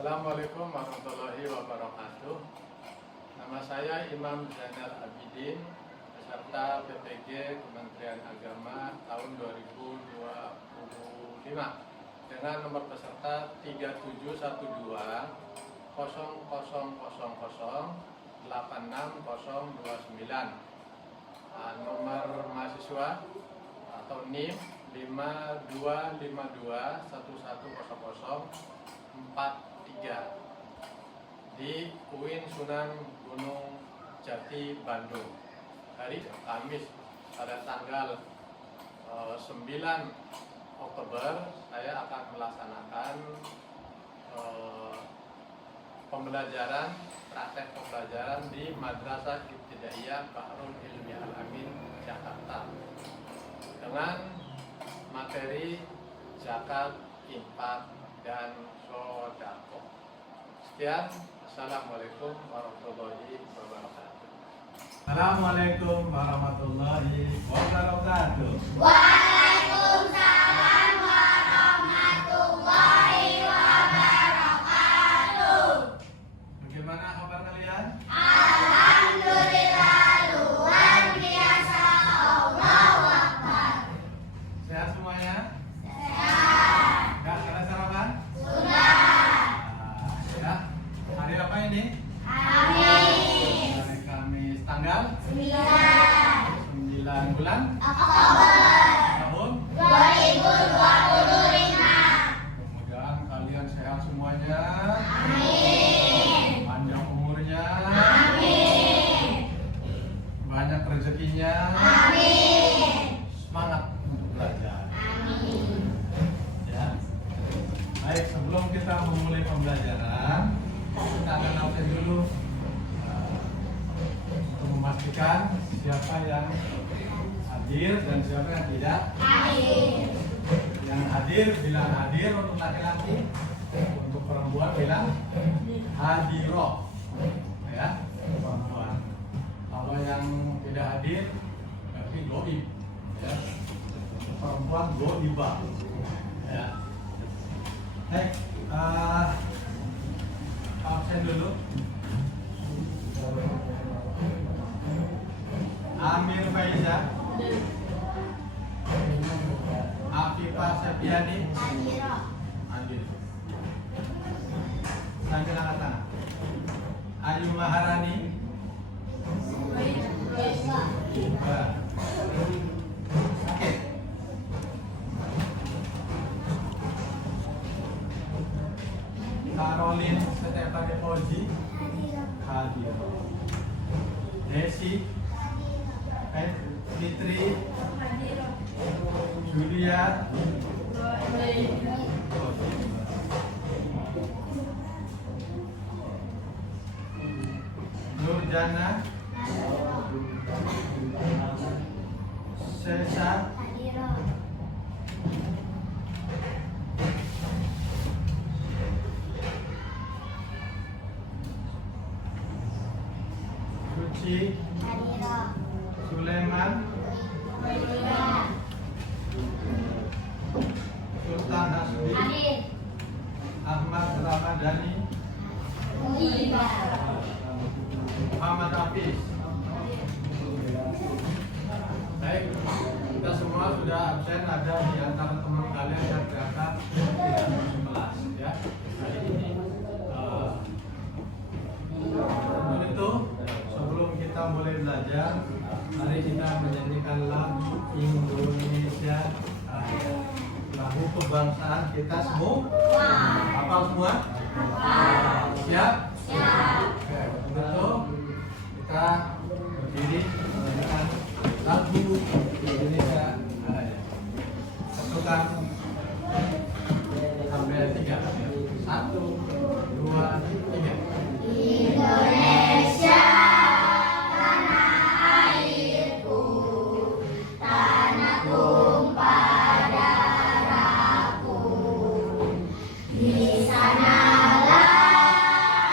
Assalamualaikum warahmatullahi wabarakatuh. Nama saya Imam Zainal Abidin, peserta PPG Kementerian Agama tahun 2025 dengan nomor peserta 371200008629. Nomor mahasiswa atau NIM 5252110043 di UIN Sunan Gunung Jati, Bandung. Hari Kamis pada tanggal 9 Oktober saya akan melaksanakan praktek pembelajaran di Madrasah Ibtidaiyah Bahrul Ilmi Al-Amin, Jakarta dengan materi zakat, infak, dan sodako. Sekian, Assalamualaikum warahmatullahi wabarakatuh. Assalamualaikum warahmatullahi wabarakatuh. Waalaikumsalam warahmatullahi wabarakatuh. Bagaimana kabar kalian? Alhamdulillah, luar biasa. Allahu Akbar. Sehat semuanya? Sehat. Gak kena sarapan? Sudah. Ya. Hari apa ini? Kamis. Hari Kamis tanggal 9 bulan Oktober tahun 2025. Mudah-mudahan kalian sehat semuanya. Amin. Panjang umurnya. Amin. Banyak rezekinya. Amin. Semangat untuk belajar. Amin. Ya. Baik, sebelum kita memulai pembelajaran, kita akan absen dulu untuk memastikan siapa yang hadir dan siapa yang tidak. Hadir. Yang hadir bilang hadir untuk laki-laki, untuk perempuan bilang hadiroh, ya, perempuan. Kalau yang tidak hadir berarti goib, ya. Untuk perempuan goibah, ya. Baik, absen dulu. Amir Faiza, Afifah Septiani, Hadir. hadir. Sambil angkat tangan. Ayu Maharani, Iba. Sakit. Caroline Stefani Fauzi, hadir. Desi, Fitri, Julia, Nurjana, Sesa, Suci, Sulaiman, Sultan Hasbi, Ahmad Ramadhani, Muhammad Hafiz. Baik, kita semua sudah absen. Ada di antara teman kalian yang berangkat tidak masuk kelas, ya. Hari ini. Untuk itu, sebelum kita mulai belajar, mari kita menyanyikan lagu Indonesia Raya, lagu kebangsaan kita semua. Hafal semua? Siap? Siap. Oke, untuk itu kita berdiri menyanyikan lagu Indonesia Raya. Satukan sampai 3. 1, 2, 3. Indonesia, tanah airku, tanah tumpah darahku. Di sanalah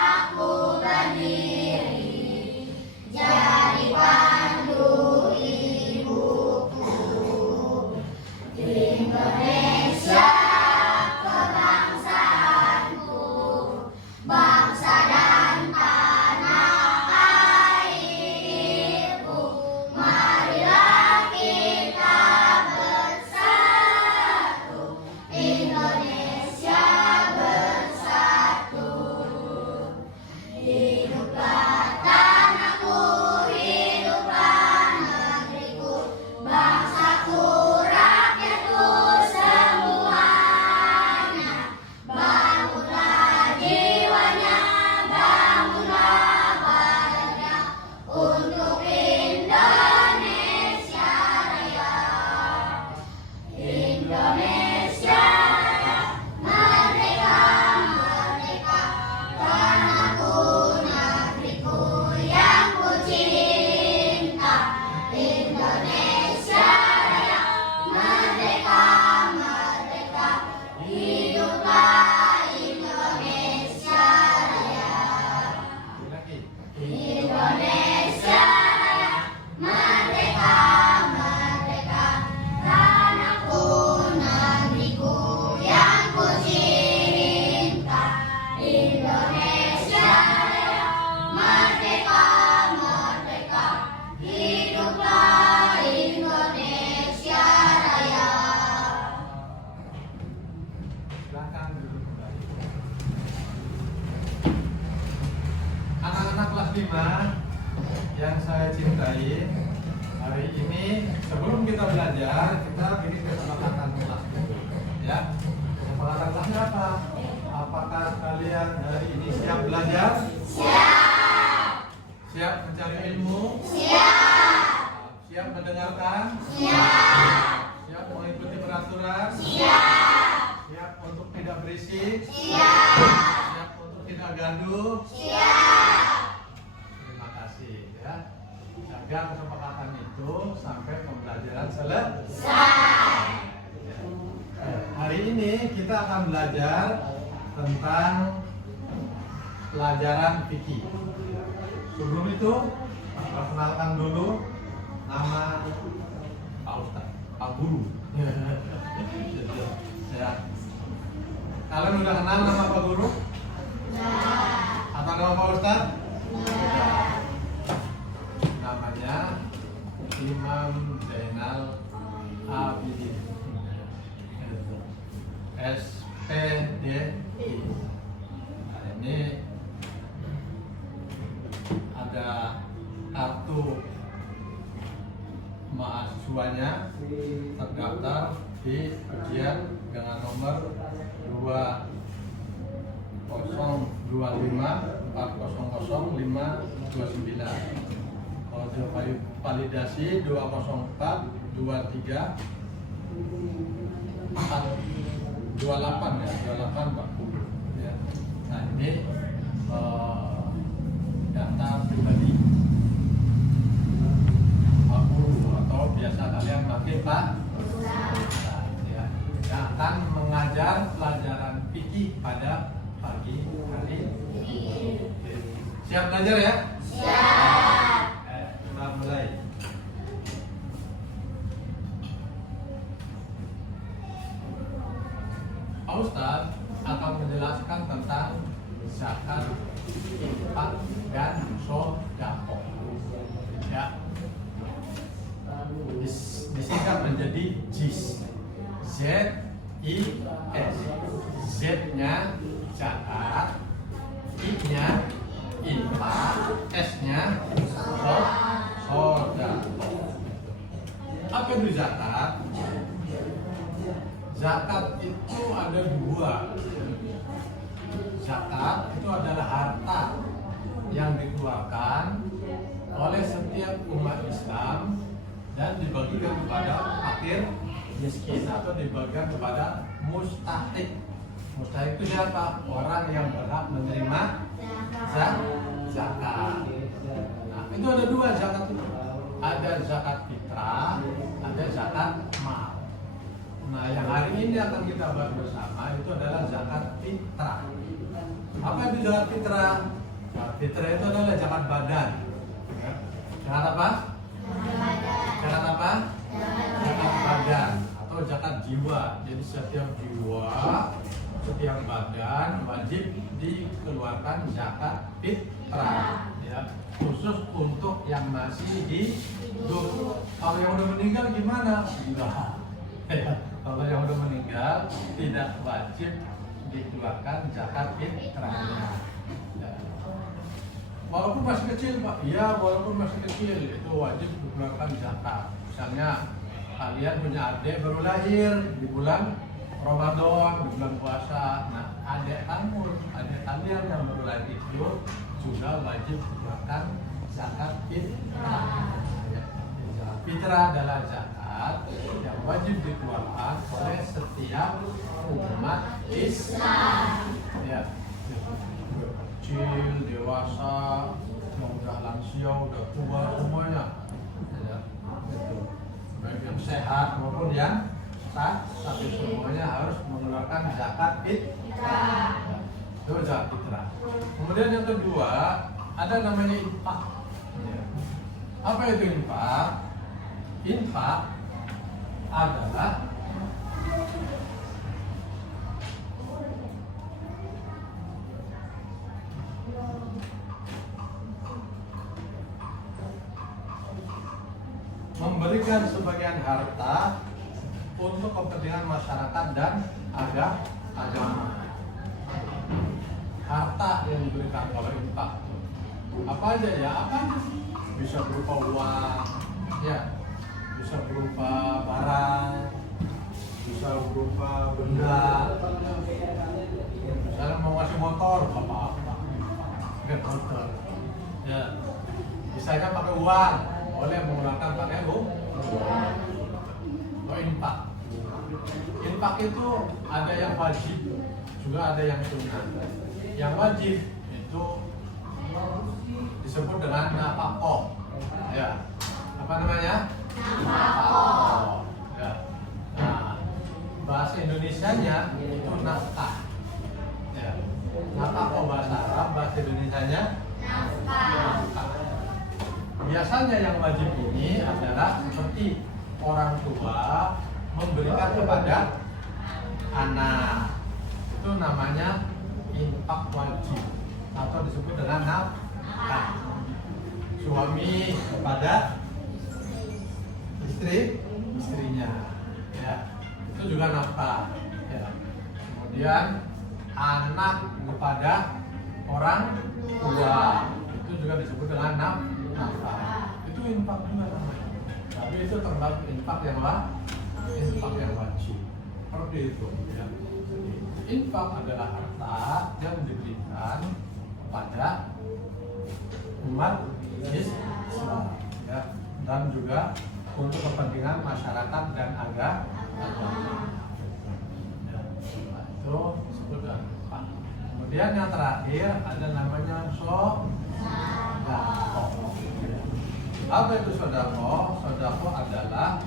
aku berdiri. muslimah yang saya cintai, hari ini sebelum kita belajar kita bikin kesepakatan kelas dulu, ya. Kesepakatan kelasnya apa? Apakah kalian hari ini siap belajar? Siap. Siap mencari ilmu? Siap. Siap mendengarkan? Siap. Siap mengikuti peraturan? Siap. Siap untuk tidak berisik? Siap. Siap untuk tidak gaduh? Siap. Terima kasih ya. Jaga kesepakatan itu sampai pembelajaran selesai. Hari ini kita akan belajar tentang pelajaran fikih. Sebelum itu, perkenalkan dulu nama Pak Ustadz, Pak Guru. Ya. Kalian udah kenal nama Pak Guru? Apa nama Pak Ustadz? Namanya Imam Zainal Abidin, SPDI. Nah, ini ada kartu mahasiswanya terdaftar di ujian dengan nomor 2025400529. Kalau validasi 20423 28 ya, 28 Pak. Ya. Nah ini data pribadi Pak Guru atau biasa kalian panggil Pak Ustadz, ya. Yang akan mengajar pelajaran fikih pada pagi hari ini. Siap belajar ya? Siap. Kita mulai. Pak Ustadz akan menjelaskan tentang zakat, infak, dan sodako. Ya, disingkat menjadi JIS. Z-I-S. Z-nya zakat, I-nya infak, S-nya sodako. Apa itu zakat? Zakat itu ada dua. Zakat itu adalah harta yang dikeluarkan oleh setiap umat Islam dan dibagikan kepada fakir miskin atau dibagikan kepada mustahik. Mustahik itu siapa? Orang yang berhak menerima zakat. Nah, itu ada dua zakat itu. Ada zakat fitrah, ada zakat mal. Nah, yang hari ini akan kita bahas bersama itu adalah zakat fitrah. Apa itu zakat fitrah? Zakat fitrah itu adalah zakat badan. Zakat apa? Zakat apa? Zakat badan atau zakat jiwa. Jadi setiap jiwa, setiap badan wajib dikeluarkan zakat fitrah. Ya, khusus untuk yang masih hidup. Kalau yang udah meninggal gimana? Enggak. Kalau yang udah meninggal tidak wajib dikeluarkan zakat fitrahnya. Ya. Walaupun masih kecil Pak, iya walaupun masih kecil itu wajib dikeluarkan zakat. Misalnya kalian punya adik baru lahir di bulan Ramadan, di bulan puasa. Nah, adik kalian yang baru lahir itu juga wajib dikeluarkan zakat fitrah. Ya. Fitrah adalah zakat yang wajib dikeluarkan oleh setiap umat Islam. Ya, kecil, dewasa, yang udah lansia, udah tua, semuanya. Ya, itu. Baik yang sehat maupun yang sakit, semuanya harus mengeluarkan zakat fitrah. Ya, itu zakat fitrah. Kemudian yang kedua ada namanya infak. Ya. Apa itu infak? Infak adalah memberikan sebagian harta untuk kepentingan masyarakat dan agama. Harta yang diberikan oleh infak Apa aja ya? Apa aja? Bisa berupa uang, ya, bisa berupa barang, bisa berupa benda. Misalnya mau ngasih motor, apa-apa, motor. Ya, misalnya pakai uang, boleh menggunakan pakai uang. Oh, infak. Infak itu ada yang wajib, juga ada yang sunnah. Yang wajib itu disebut dengan nafaqah. Ya. Apa namanya? Nafaqah. Ya. Nah, bahasa Indonesianya itu nafkah. Ya. Nafaqah bahasa Arab, bahasa Indonesianya nafkah. Biasanya yang wajib ini adalah seperti orang tua memberikan kepada anak. Itu namanya infak wajib atau disebut dengan nafkah. Suami kepada istrinya, ya, itu juga nafkah. Ya. Kemudian anak kepada orang tua, itu juga disebut dengan nafkah. Itu infak juga namanya. Tapi itu termasuk infak yang wajib. Seperti itu. Ya. Jadi, infak adalah harta yang diberikan kepada umat Islam, ya, dan juga untuk kepentingan masyarakat dan agama. Ya. Itu disebut dengan infak. Kemudian yang terakhir ada namanya sedekah. Apa itu sedekah? Sedekah adalah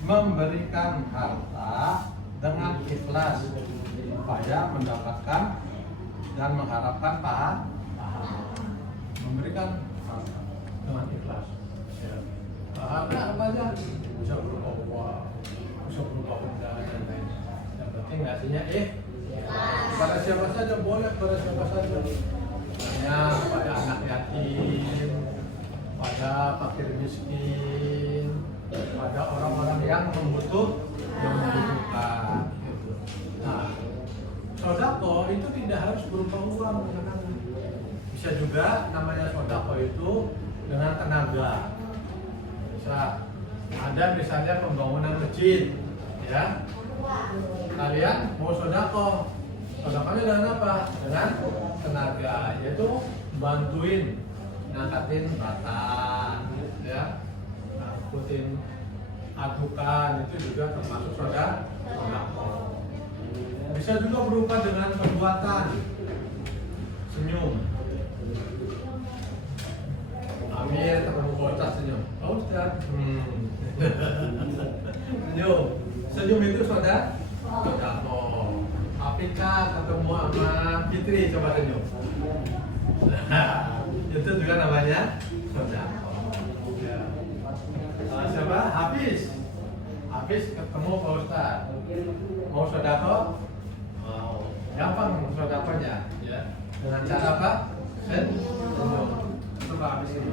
memberikan harta dengan ikhlas supaya mendapatkan dan mengharapkan pahala. Memberikan harta dengan ikhlas. Ya. Pahala apa aja? Bisa berupa uang, bisa berupa benda dan lain. Yang penting ngasihnya pada siapa saja boleh, pada siapa saja. Misalnya pada anak yatim, pada fakir miskin, pada orang-orang yang membutuhkan. Gitu. Nah, sedekah itu tidak harus berupa uang, bisa juga namanya sedekah itu dengan tenaga. Bisa ada misalnya pembangunan masjid, ya. Kalian mau sedekah, sedekahnya dengan apa? Dengan tenaga, yaitu bantuin ngangkatin batan, ya, ngangkutin adukan, itu juga termasuk sedekah. Bisa juga berupa dengan perbuatan, senyum. Amir ketemu bocah senyum. Oh, Ustaz. Senyum. Senyum itu sedekah. Apika ketemu sama Fitri, coba senyum. Itu juga namanya sedekah. Ya. Siapa? Hafiz ketemu Pak Ustaz. Mau sedekah? Mau. Gampang sedekahnya, ya. Dengan cara apa? Senyum. Itu Pak Hafiz ini.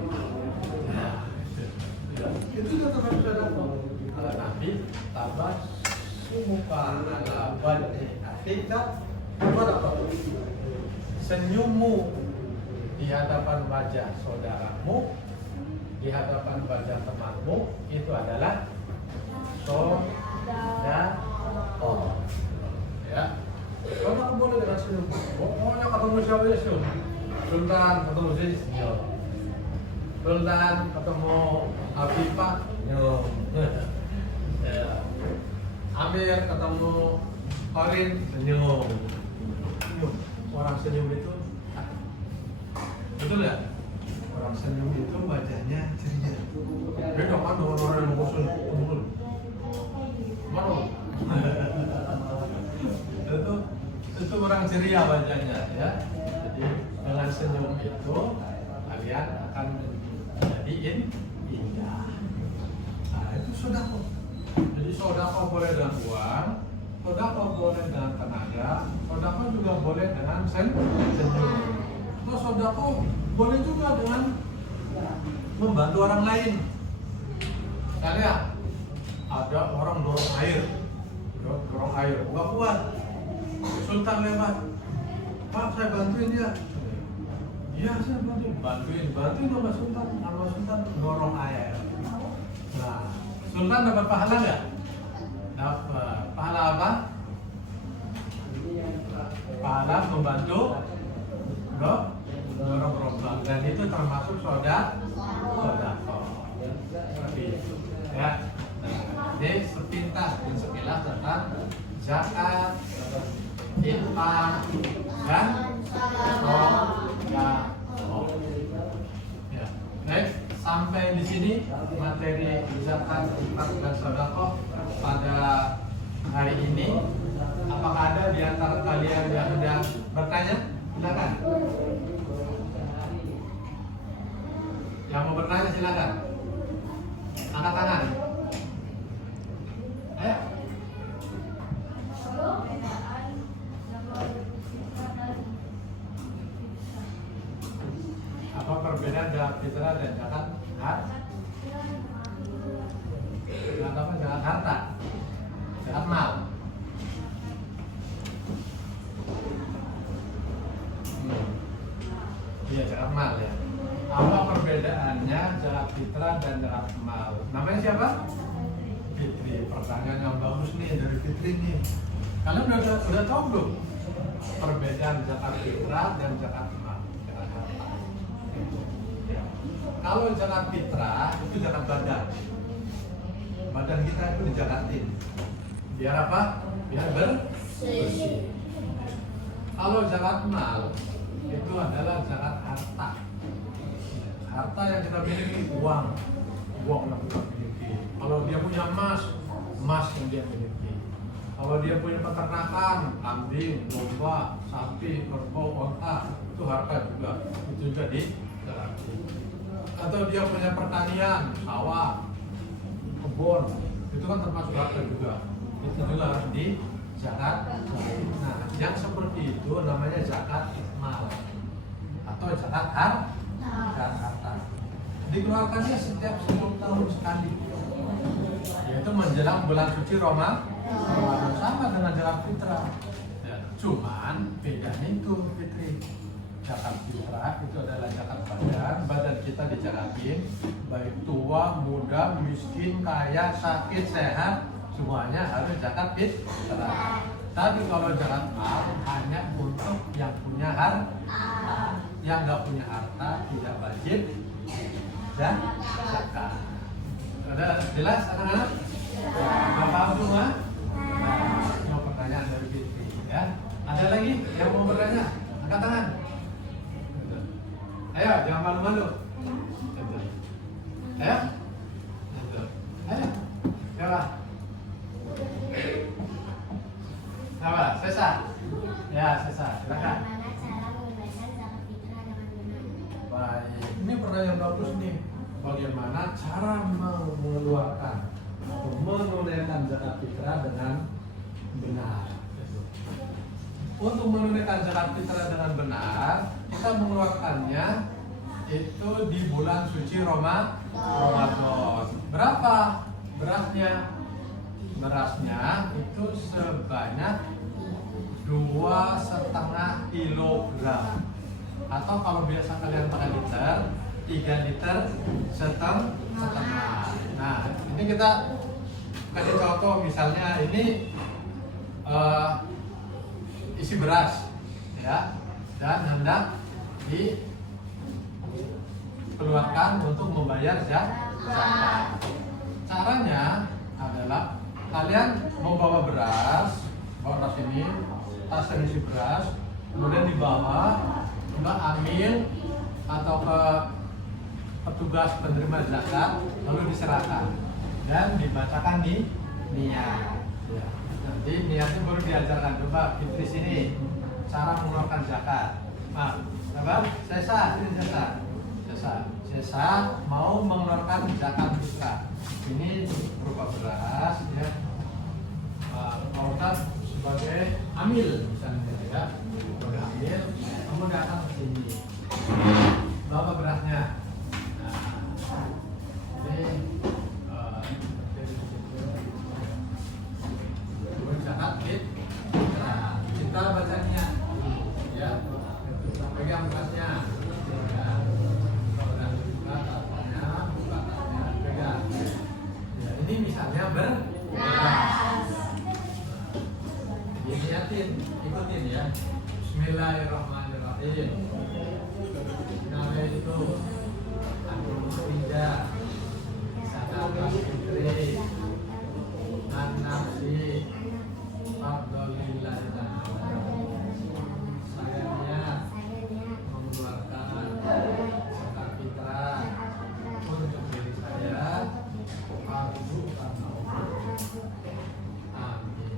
Nah, itu juga termasuk sedekah. Kalau Nabi tabas muka ala wajhi akhika sedekah. Senyummu di hadapan wajah saudaramu, di hadapan wajah temanmu, itu adalah sedekah. Ya. Kalau aku boleh dengan senyum, pokoknya ketemu siapa ya senyum. Sultan ketemu senyum. Sultan ketemu Afifah senyum. Ya. Amir ketemu Korin senyum. Orang senyum itu, betul ya? Orang senyum itu wajahnya ceria. Beda kan dengan orang yang bosan. Mana? Itu orang ceria wajahnya, ya. Jadi dengan senyum itu kalian akan menjadi indah. Nah, itu sedekah. Jadi sedekah boleh dengan uang, sedekah boleh dengan tenaga, sedekah juga boleh dengan senyum. Terus sedekah boleh juga dengan membantu orang lain. Kalian ada orang dorong air, nggak kuat. Sultan lewat, Pak saya bantuin dia. Iya, saya bantuin sama Sultan dorong air. Nah, Sultan dapat pahala nggak? Dapat. Pahala apa? Pahala membantu dorong rombak, dan itu termasuk sodako. Seperti itu. Ya. Nah, jadi sepintas dan sekilas tentang zakat, infak, dan sodako. Ya. Baik, sampai di sini materi zakat, infak, dan sodako pada hari ini. Apakah ada di antara kalian yang sudah bertanya? Silakan. Yang mau bertanya silakan. Angkat tangan. Ayo. Apa perbedaan zakat fitrah dan zakat harta? Zakat apa? Zakat harta. Zakat mal. Iya, zakat mal ya. Apa perbedaannya zakat fitrah dan zakat mal? Namanya siapa? Fitri. Pertanyaan yang bagus nih dari Fitri nih. Kalian udah tahu belum perbedaan zakat fitrah dan zakat mal? Zakat harta. Kalau zakat fitrah itu zakat badan. Badan kita itu dijakatin. Biar apa? Biar bersih. Kalau zakat mal itu adalah zakat harta. Harta yang kita miliki, uang yang kita miliki. Kalau dia punya emas yang dia miliki. Kalau dia punya peternakan, kambing, domba, sapi, kerbau, onta, itu harta juga. Itu juga dizakati. Atau dia punya pertanian, sawah, kebun, itu kan termasuk harta juga. Itu juga harus dizakat. Nah, yang seperti itu namanya zakat mal atau zakat harta. Dikeluarkannya setiap 10 tahun sekali, yaitu menjelang bulan suci Ramadan, sama dengan zakat fitrah. Ya, cuman bedanya itu Fitri, zakat fitrah itu adalah zakat badan kita dijakatin, baik tua, muda, miskin, kaya, sakit, sehat, semuanya harus zakat fitrah. Tapi kalau zakat mal hanya untuk yang punya harta, yang nggak punya harta tidak wajib zakat. Ada jelas anak-anak? Nggak paham semua? Nah, mau pertanyaan dari Fitri ya? Ada lagi yang mau bertanya? Angkat tangan. Ayo, jangan malu-malu. Ayo. Ayo. Siapa? Siapa? Sesa. Ya, Sesa. Silakan. Bagaimana cara menunaikan zakat fitrah dengan benar? Baik. Ini pertanyaan bagus nih. Bagaimana cara mengeluarkan atau menunaikan zakat fitrah dengan benar? Untuk menunaikan zakat fitrah dengan benar, kita mengeluarkannya itu di bulan suci Ramadan. Berapa berasnya? Berasnya itu sebanyak 2,5 kilogram. Atau kalau biasa kalian pakai liter, 3 liter setengah. Nah, ini kita kasih contoh, misalnya ini isi beras ya, dan hendak dikeluarkan untuk membayar zakat. Caranya adalah kalian mau bawa beras ini, tas yang isi beras, kemudian dibawa, Mbak ambil atau ke petugas penerima zakat, lalu diserahkan dan dibacakan di niat. Ya. Nanti niatnya baru diajarkan. Coba Fitri sini cara mengeluarkan zakat. Nah, apa? Sesa mau mengeluarkan zakat fitrah. Ini berupa beras, ya. Pak Ustadz sebagai amil misalnya, ya. Sebagai amil, kamu datang ke sini, bawa berasnya. Nah, ini zakat fitrah. Kita bacanya, ya. Pegang berasnya. lisannya bernas. Niatin, ikutin ya. Bismillahirrahmanirrahim. Nawaitu an urida zakat fitri an nafsi fardholillahi ta'ala. Saya niat mengeluarkan zakat fitrah untuk diri saya, fardu karena Allah. Amin.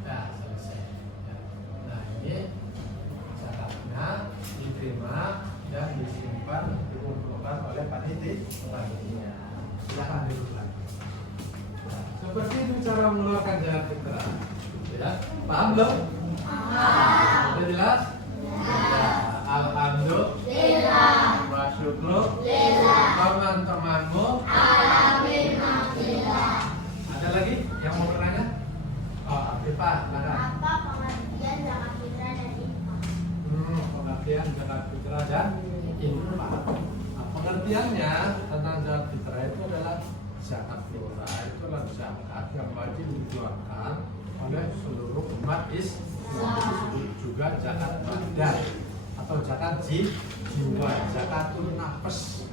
Nah, selesai. Nah, ini zakatnya diterima dan disimpan, dikumpulkan oleh panitia. Silakan duduk lagi. Seperti itu cara mengeluarkan zakat fitrah. Ya, paham belum? Sudah jelas? Ya, alhamdulillah. Wa syukrulillah. Teman-temanmu. Alhamdulillah. Ada lagi yang mau bertanya? Oh, Afifah, silakan. Apa pengertian zakat fitrah dan infak? Pengertian zakat fitrah dan infak. Nah, pengertiannya tentang zakat fitrah itu adalah zakat fitrah itu adalah zakat yang wajib dikeluarkan oleh seluruh umat Islam, disebut juga zakat badan atau zakat jiwa, zakatul nafs,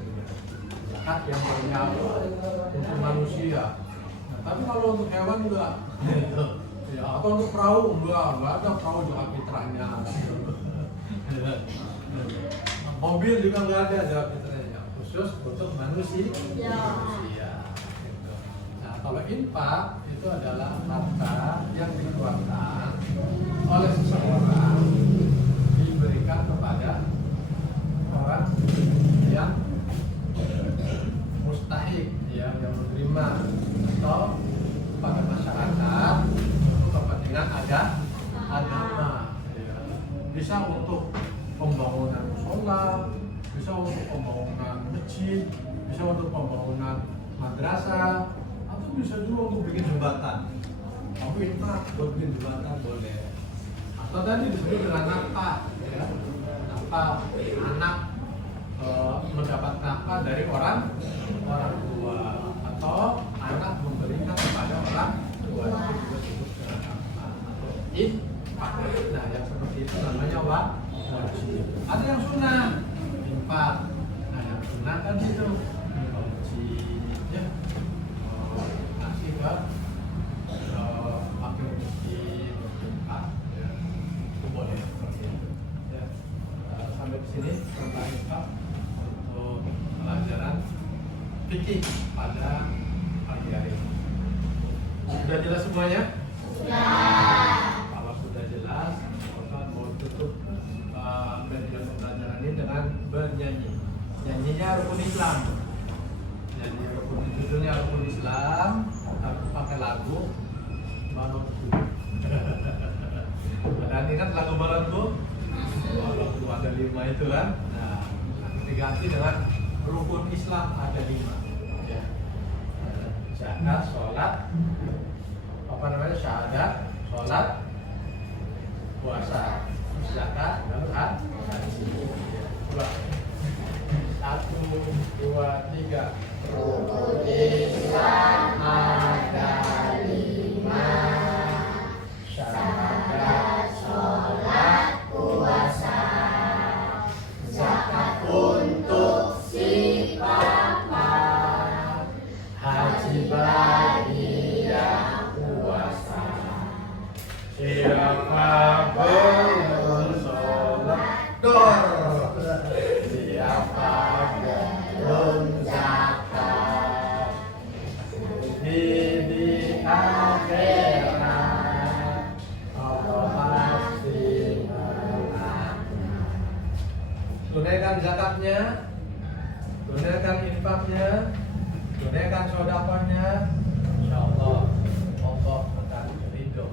zakat yang bernyawa untuk manusia. Nah, tapi kalau untuk hewan enggak, ya, atau untuk perahu enggak ada perahu zakat fitrahnya. Mobil juga enggak ada zakat fitrahnya, khusus untuk manusia. Gitu. Nah, kalau infak itu adalah harta yang dikeluarkan oleh seseorang diberikan kepada orang yang mustahik, ya, yang menerima, atau pada masyarakat untuk kepentingan agama. Ya. Bisa untuk pembangunan musola, bisa untuk pembangunan masjid, bisa untuk pembangunan madrasah, atau bisa juga untuk bikin jembatan. Tapi infak buat bikin jembatan boleh. Atau tadi disebut dengan nafkah, ya, nafkah anak mendapat nafkah dari orang tua, atau anak memberikan kepada orang tua, itu juga disebut dengan nafkah atau infak. Nah, yang seperti itu namanya wajib. Ada yang sunnah, infak. Nah, yang sunnah kan itu wajib, ya, ngasih ke wakil miskin, infak, ya, itu boleh seperti itu. Ya. Sampai di sini tentang infak untuk pelajaran fikih pada pagi hari ini. Sudah jelas semuanya? Kalau sudah jelas, kita mau tutup media pembelajaran ini dengan bernyanyi. Nyanyinya rukun Islam. Jadi judulnya rukun Islam, tapi pakai lagu Balon Tubuh. Dan ingat lagu Balon Tubuh? Balon Tubuh ada 5 itu kan? Nah, diganti dengan rukun Islam ada 5. Ya. Zakat, sholat, apa namanya, syahadat, sholat, puasa, zakat, lalu haji. Coba 1, 2, 3. Rukun Islam ada 5. Syahadat, sholat, puasa, zakat untuk si papa, haji bagi yang puasa. Siapa belum sholat dor, siapa belum zakat, di akhirat Allah pasti menang. Tunaikan zakatnya, tunaikan infaknya, tunaikan sedekahnya, insyaallah Allah akan ridho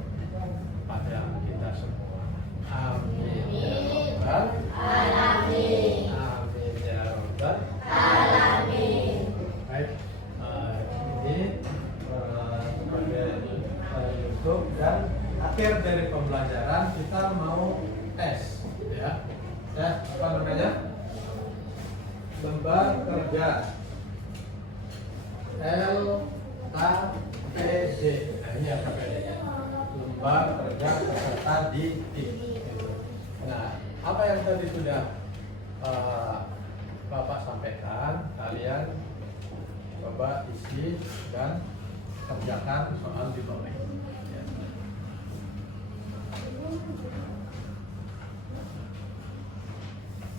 pada kita semua. Amin ya rabbal alamin. Amin ya rabbal alamin. Baik, ini sebagai kita mau tes, ya. Tes apa namanya? Lembar kerja LKPD. Nah, ini LKPD-nya. Lembar kerja peserta didik. Nah, apa yang tadi sudah Bapak sampaikan, kalian coba isi dan kerjakan soal di bawah ini. Ya.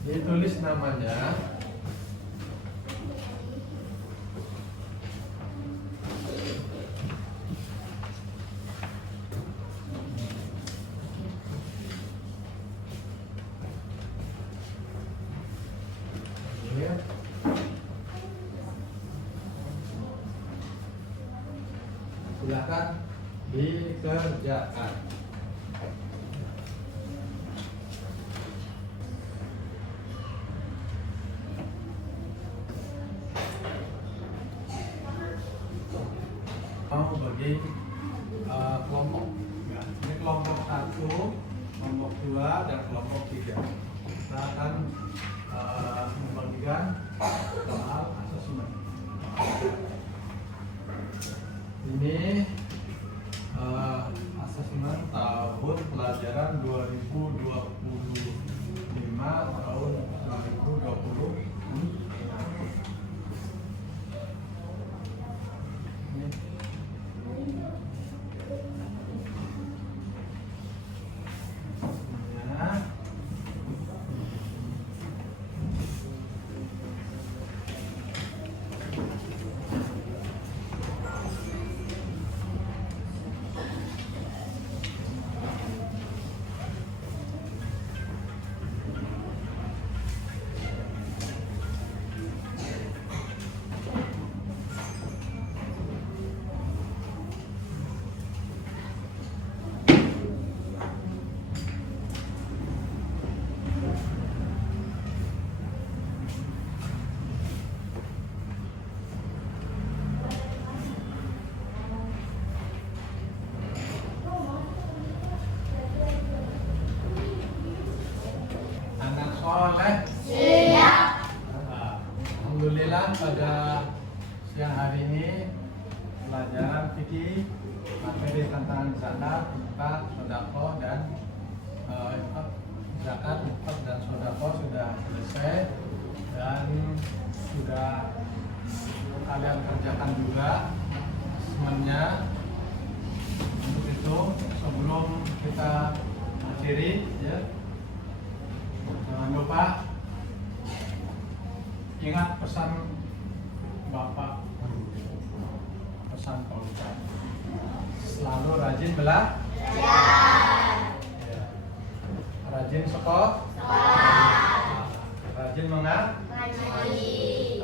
Ditulis namanya. Ini. Silakan dikerjakan. Mau bagi kelompok. Ya, ini kelompok 1, kelompok 2, dan kelompok 3. Kita akan membagikan soal asesmen. Ini asesmen tahun pelajaran 2025 tahun 2020. Ini. Ya. Anak soleh. Siap. Alhamdulillah pada siang hari ini pelajaran fikih materi tentang zakat, infak, sedekah dan zakat, infak dan sedekah sudah selesai dan sudah kalian kerjakan juga asesmennya. Untuk itu sebelum kita akhiri, ya, jangan lupa ingat pesan Bapak Guru, pesan Pak Ustadz. Selalu rajin belajar. Ya. Rajin sekolah. Rajin mengaji.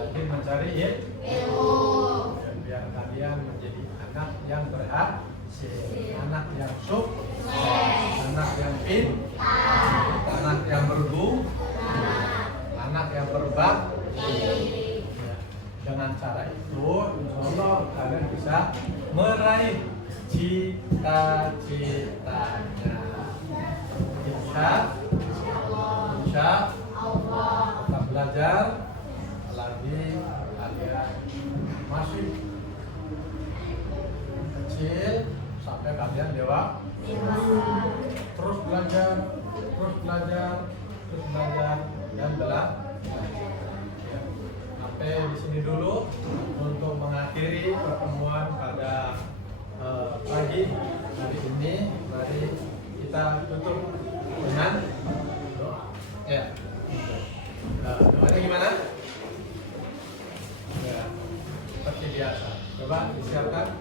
Rajin mencari ilmu. Dan biar kalian menjadi anak yang berhasil, anak yang sukses, anak yang pintar, anak yang berguna, anak yang berbakti. Ya. Dengan cara itu, insya Allah kalian bisa meraih cita-citanya. Insya Allah tetap belajar, lagi kalian masih kecil sampai kalian dewasa. Terus belajar dan belajar. Ya. Sampai di sini dulu untuk mengakhiri pertemuan pada pagi hari ini. Mari kita tutup dengan doa. Ya. Doanya gimana? Ya, seperti biasa. Coba disiapkan.